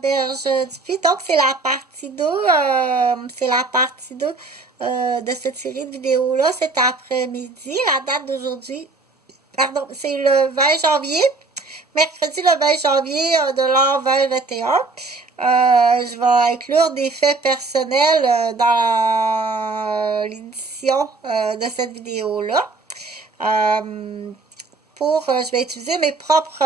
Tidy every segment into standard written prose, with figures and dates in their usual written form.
Berge du Puy. Donc, c'est la partie 2, de cette série de vidéos-là cet après-midi. La date d'aujourd'hui, pardon, c'est le 20 janvier. Mercredi le 20 janvier de l'an 2021. Je vais inclure des faits personnels dans l'édition de cette vidéo-là. Je vais utiliser mes propres...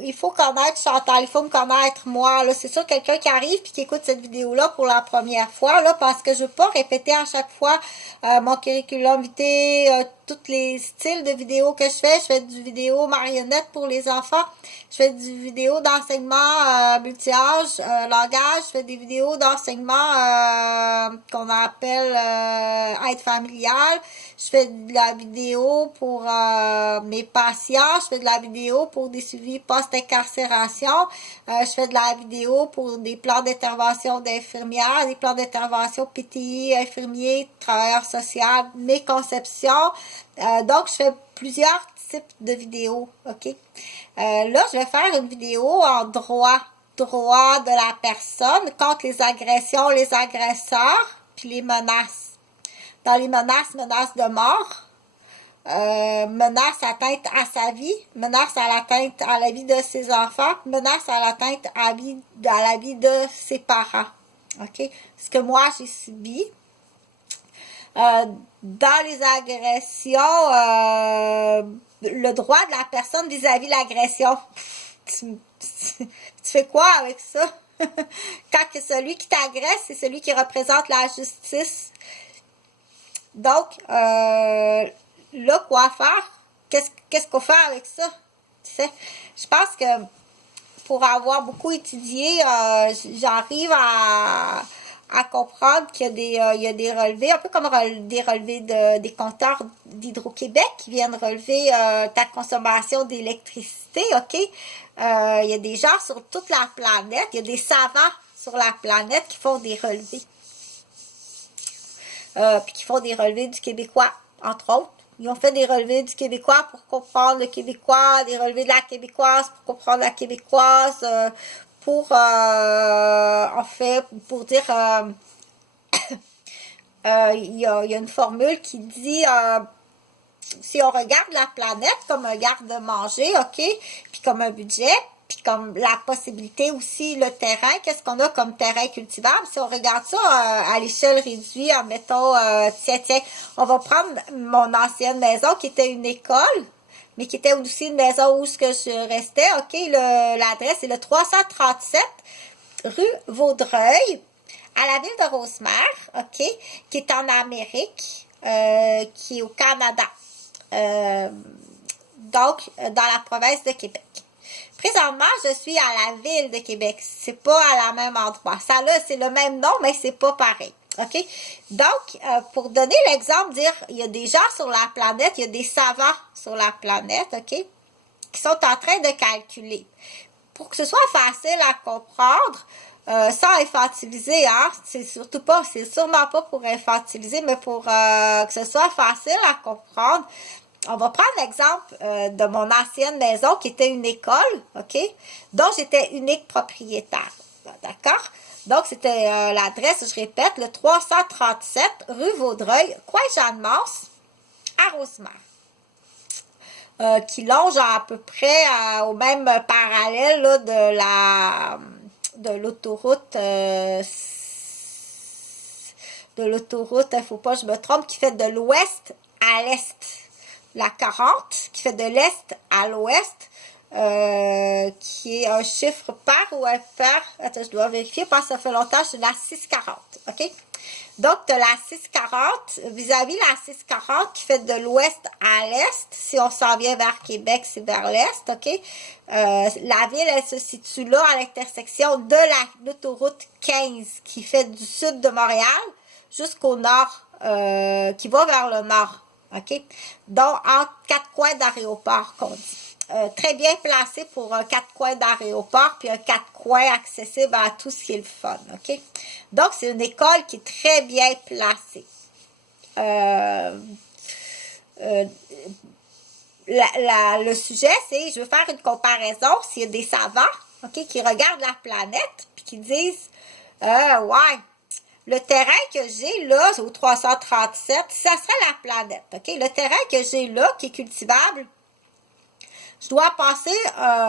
il faut connaître Chantal, il faut me connaître moi. Là, c'est sûr, quelqu'un qui arrive et qui écoute cette vidéo-là pour la première fois, là, parce que je ne veux pas répéter à chaque fois mon curriculum vitae, tous les styles de vidéos que je fais. Je fais du vidéo marionnette pour les enfants. Je fais du vidéo d'enseignement multi-âge, langage. Je fais des vidéos d'enseignement qu'on appelle aide familiale. Je fais de la vidéo pour mes patients. Je fais de la vidéo pour des suivis post-incarcération. Je fais de la vidéo pour des plans d'intervention d'infirmières, des plans d'intervention PTI, infirmiers, travailleurs sociaux, mes conceptions. Donc, je fais plusieurs types de vidéos, OK? Là, je vais faire une vidéo en droit de la personne contre les agressions, les agresseurs, puis les menaces. Dans les menaces de mort, menace atteinte à sa vie, menace à l'atteinte à la vie de ses enfants, menace à l'atteinte à la vie de ses parents. OK? Ce que moi, j'ai subi. Dans les agressions, le droit de la personne vis-à-vis de l'agression. Tu fais quoi avec ça? Quand que celui qui t'agresse, c'est celui qui représente la justice. Donc, là, quoi faire? Qu'est-ce qu'on fait avec ça? Tu sais, je pense que pour avoir beaucoup étudié, j'arrive à comprendre qu'il y a des relevés, un peu comme des relevés des compteurs d'Hydro-Québec qui viennent relever ta consommation d'électricité, OK? Il y a des gens sur toute la planète, il y a des savants sur la planète qui font des relevés. Puis qui font des relevés du québécois, entre autres. Ils ont fait des relevés du québécois pour comprendre le québécois, des relevés de la québécoise pour comprendre la québécoise, en fait, pour dire, il y a une formule qui dit, si on regarde la planète comme un garde-manger, OK, puis comme un budget, puis comme la possibilité aussi, le terrain, qu'est-ce qu'on a comme terrain cultivable? Si on regarde ça à l'échelle réduite, mettons, tiens, on va prendre mon ancienne maison qui était une école, mais qui était aussi une maison où je restais, OK, l'adresse est le 337 rue Vaudreuil, à la ville de Rosemère, OK, qui est en Amérique, qui est au Canada. Donc, dans la province de Québec. Présentement, je suis à la ville de Québec. C'est pas à la même endroit. Ça là, c'est le même nom, mais c'est pas pareil. OK? Donc, pour donner l'exemple, dire, il y a des gens sur la planète, il y a des savants sur la planète, OK? Qui sont en train de calculer. Pour que ce soit facile à comprendre, sans infantiliser, hein? C'est sûrement pas pour infantiliser, mais pour que ce soit facile à comprendre. On va prendre l'exemple de mon ancienne maison qui était une école, OK, dont j'étais unique propriétaire. D'accord? Donc, c'était l'adresse, je répète, le 337 rue Vaudreuil, coin Jeanne-Mance, à Rosemère. Qui longe à peu près au même parallèle là, de l'autoroute il faut pas que je me trompe, qui fait de l'ouest à l'est. La 40, qui fait de l'est à l'ouest, qui est un chiffre par ou impair. Attends, je dois vérifier parce que ça fait longtemps, c'est la 640, OK? Donc, tu as la 640, vis-à-vis la 640 qui fait de l'ouest à l'est. Si on s'en vient vers Québec, c'est vers l'est, OK? La ville, elle se situe là, à l'intersection de l'autoroute 15, qui fait du sud de Montréal jusqu'au nord, qui va vers le nord. OK? Donc, en 4 coins d'aéroport, qu'on dit. Très bien placé pour un 4 coins d'aéroport, puis un 4 coins accessible à tout ce qui est le fun. OK? Donc, c'est une école qui est très bien placée. Le sujet, c'est, je veux faire une comparaison, s'il y a des savants OK, qui regardent la planète, puis qui disent, ouais, le terrain que j'ai là, c'est au 337, ça serait la planète, OK? Le terrain que j'ai là, qui est cultivable, je dois passer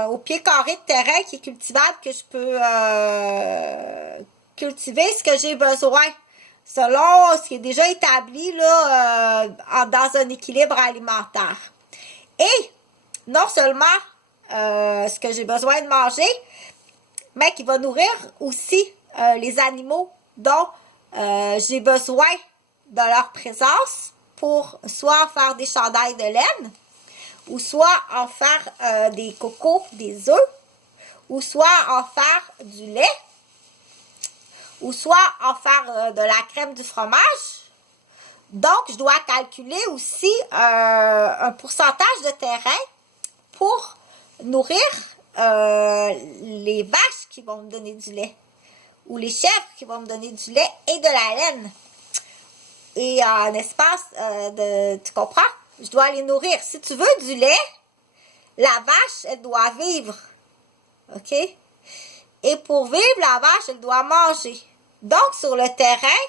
au pied carré de terrain qui est cultivable, que je peux cultiver ce que j'ai besoin, selon ce qui est déjà établi là, dans un équilibre alimentaire. Et non seulement ce que j'ai besoin de manger, mais qui va nourrir aussi les animaux dont j'ai besoin de leur présence pour soit faire des chandails de laine, ou soit en faire des cocos, des œufs, ou soit en faire du lait, ou soit en faire de la crème, du fromage. Donc, je dois calculer aussi un pourcentage de terrain pour nourrir les vaches qui vont me donner du lait, ou les chèvres qui vont me donner du lait et de la laine. Et en espace tu comprends? Je dois les nourrir. Si tu veux du lait, la vache, elle doit vivre. OK? Et pour vivre, la vache, elle doit manger. Donc, sur le terrain,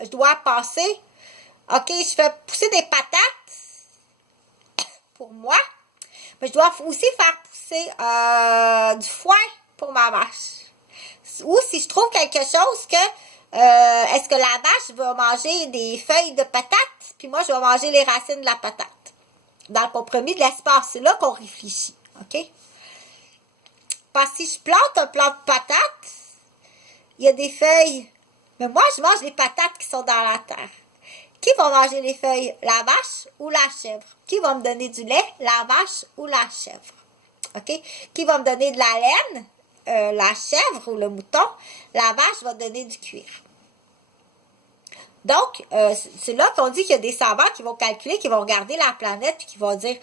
je dois passer, OK, je fais pousser des patates pour moi, mais je dois aussi faire pousser du foin pour ma vache. Ou si je trouve quelque chose que, est-ce que la vache va manger des feuilles de patates, puis moi, je vais manger les racines de la patate. Dans le compromis de l'espace, c'est là qu'on réfléchit, OK? Parce que si je plante un plant de patates, il y a des feuilles. Mais moi, je mange les patates qui sont dans la terre. Qui va manger les feuilles? La vache ou la chèvre? Qui va me donner du lait? La vache ou la chèvre? OK? Qui va me donner de la laine? La chèvre ou le mouton. La vache va donner du cuir. Donc, c'est là qu'on dit qu'il y a des savants qui vont calculer, qui vont regarder la planète et qui vont dire,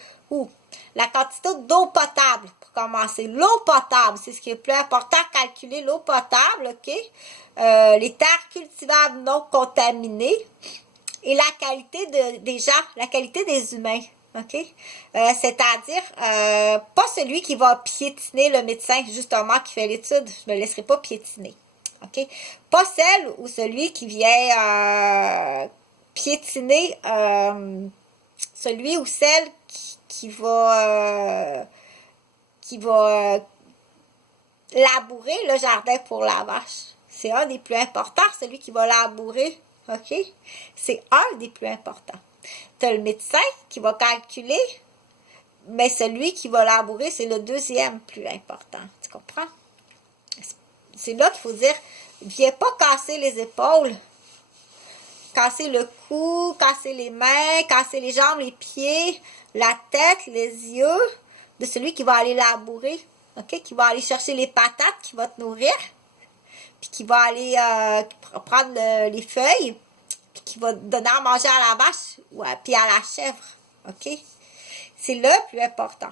la quantité d'eau potable, pour commencer. L'eau potable, c'est ce qui est le plus important, calculer l'eau potable, OK? Les terres cultivables non contaminées et la qualité des gens, la qualité des humains, OK? C'est-à-dire, pas celui qui va piétiner le médecin, justement, qui fait l'étude. Je ne me laisserai pas piétiner. OK? Pas celle ou celui qui vient piétiner celui ou celle qui va labourer le jardin pour la vache. C'est un des plus importants, celui qui va labourer. OK? C'est un des plus importants. Tu as le médecin qui va calculer, mais celui qui va labourer, c'est le deuxième plus important. Tu comprends? C'est là qu'il faut dire, viens pas casser les épaules, casser le cou, casser les mains, casser les jambes, les pieds, la tête, les yeux de celui qui va aller labourer, OK? Qui va aller chercher les patates, qui va te nourrir, puis qui va aller prendre les feuilles, puis qui va donner à manger à la vache, puis à la chèvre, OK? C'est le plus important.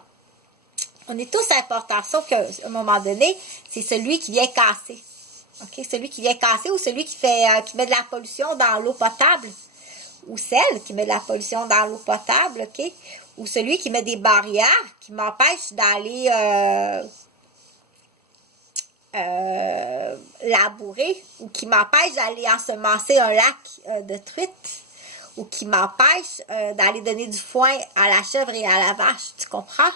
On est tous importants, sauf qu'à un moment donné, c'est celui qui vient casser. OK? Celui qui vient casser ou celui qui met de la pollution dans l'eau potable. Ou celle qui met de la pollution dans l'eau potable, OK? Ou celui qui met des barrières qui m'empêchent d'aller labourer ou qui m'empêche d'aller ensemencer un lac de truites ou qui m'empêche d'aller donner du foin à la chèvre et à la vache. Tu comprends?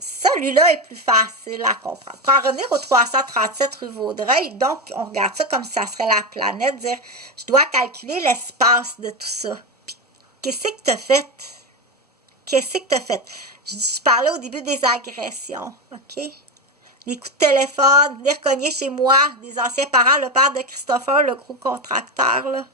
Celui-là est plus facile à comprendre. Pour en revenir au 337 rue Vaudreuil, donc, on regarde ça comme si ça serait la planète, dire, je dois calculer l'espace de tout ça. Puis, qu'est-ce que tu as fait? Qu'est-ce que tu as fait? Je parlais au début des agressions, OK? Les coups de téléphone, venir cogner chez moi, des anciens parents, le père de Christopher, le gros contracteur, là.